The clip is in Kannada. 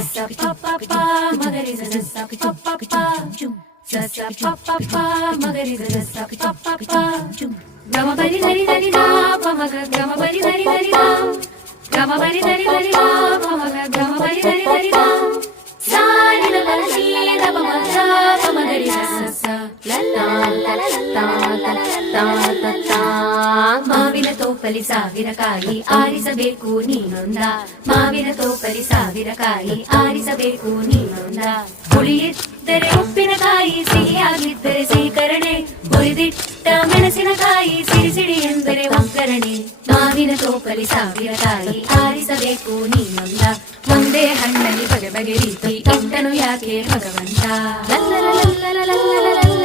sa pa pa pa magari sa sa pa pa pa sa sa pa pa pa magari sa sa pa pa pa gama bari dari dari da pa maga gama bari dari dari da gama bari dari dari da pa maga gama bari dari dari da sa ni la la ni da pa ma da pa magari sa sa la la la la la la la la ಮಾವಿನ ತೋಪಲಿ ಸಾವಿರ ಕಾಯಿ ಆರಿಸಬೇಕು ನೀನೊಂದ ಮಾವಿನ ತೋಪಲಿ ಸಾವಿರ ಕಾಯಿ ಆರಿಸಬೇಕು ನೀನೊಂದ ಹುಳಿಯಿದ್ದರೆ ಉಪ್ಪಿನಕಾಯಿ ಸಿಹಿಯಾಗಿದ್ದರೆ ಸೀಕರಣೆ ಹುರಿದಿಟ್ಟ ಮೆಣಸಿನಕಾಯಿ ಸಿಡಿ ಸಿಡಿ ಎಂದರೆ ಒಗ್ಗರಣೆ ಮಾವಿನ ತೋಪಲಿ ಸಾವಿರ ಕಾಯಿ ಆರಿಸಬೇಕು ನೀನೊಂದ ಒಂದೇ ಹಣ್ಣಲ್ಲಿ ಬಗೆ ಬಗೆ ರೀತಿ ಇಟ್ಟನು ಯಾಕೆ ಭಗವಂತ ಲಲ್ಲ ಲಲ್ಲ ಲಲ್ಲ ಲಲ್ಲ